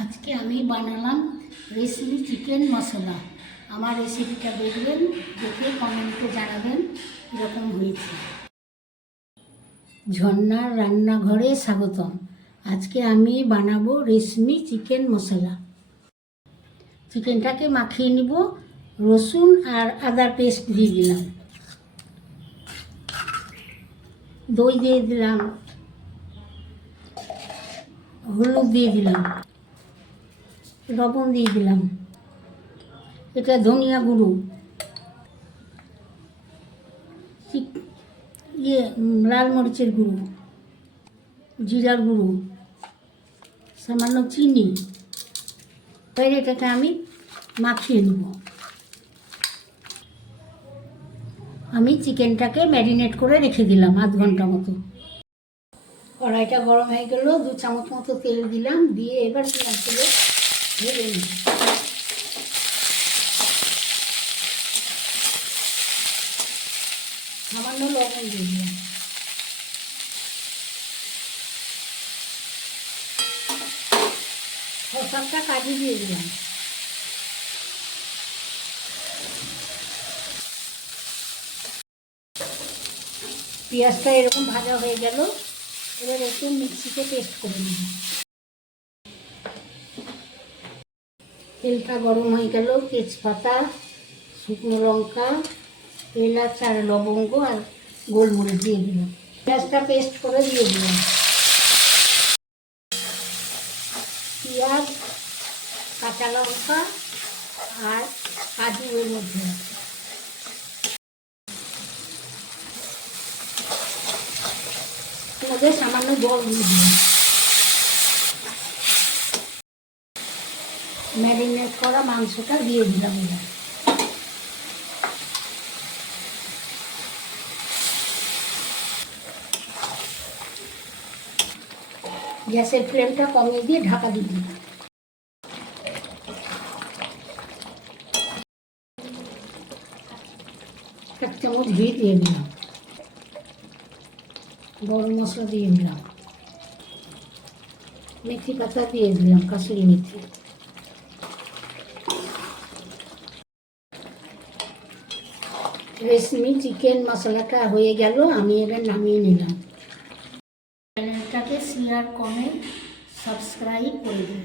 আজকে আমি বানালাম রেসিপি চিকেন মশলা। আমার রেসিপিটা দেখবেন, দেখে কমেন্টে জানাবেন কীরকম হয়েছে। ঝর্ণার রান্নাঘরে স্বাগতম। আজকে আমি বানাবো রেশমি চিকেন মশলা। চিকেনটাকে মাখিয়ে নিব। রসুন আর আদার পেস্ট দিয়ে দিলাম, দই দিয়ে দিলাম, হলুদ দিয়ে দিলাম, লবণ দিয়ে দিলাম, এটা ধনিয়া গুঁড়ো, লাল মরিচের গুঁড়ো, জিরার গুঁড়ো, সামান্য চিনি। তাই এটাকে আমি মাখিয়ে নেব। আমি চিকেনটাকে ম্যারিনেট করে রেখে দিলাম আধ ঘন্টা মতো। কড়াইটা গরম হয়ে গেল, 2 চামচ মতো তেল দিলাম, দিয়ে এবার পেঁয়াজগুলো ভেজে নিই। সামান্য লবণ দিয়ে দিলাম, শসাটা কাটি দিয়ে দিলাম, পেঁয়াজটা এরকম ভাজা হয়ে গেল। এবার একটু মিক্সিতে পেস্ট করে নিব। তেলটা গরম হয়ে গেল, তেজপাতা, শুকনো লঙ্কা, এলাচ আর লবঙ্গ আর গোলমরিচ দিয়ে দিলাম। পেঁয়াজটা পেস্ট করে দিয়ে দিলাম। পেঁয়াজ, কাঁচা লঙ্কা আর কাজু এর মধ্যে, সামান্য জল দিয়ে দিলাম। ম্যারিনেট করা মাংসটা দিয়ে দিলাম। গ্যাসের ফ্লেমটা কমিয়ে দিয়ে ঢাকা দিয়ে দিলাম। এক চামচ ঘি দিয়ে দিলাম, গরম মশলা দিয়ে দিলাম, মেথি পাতা দিয়ে দিলাম, কাসুরি মেথি। রেশমি চিকেন মশলাটা হয়ে গেল, আমি এবার নামিয়ে নিলাম। চ্যানেলটাকে শেয়ার, কমেন্ট, সাবস্ক্রাইব করে দিন।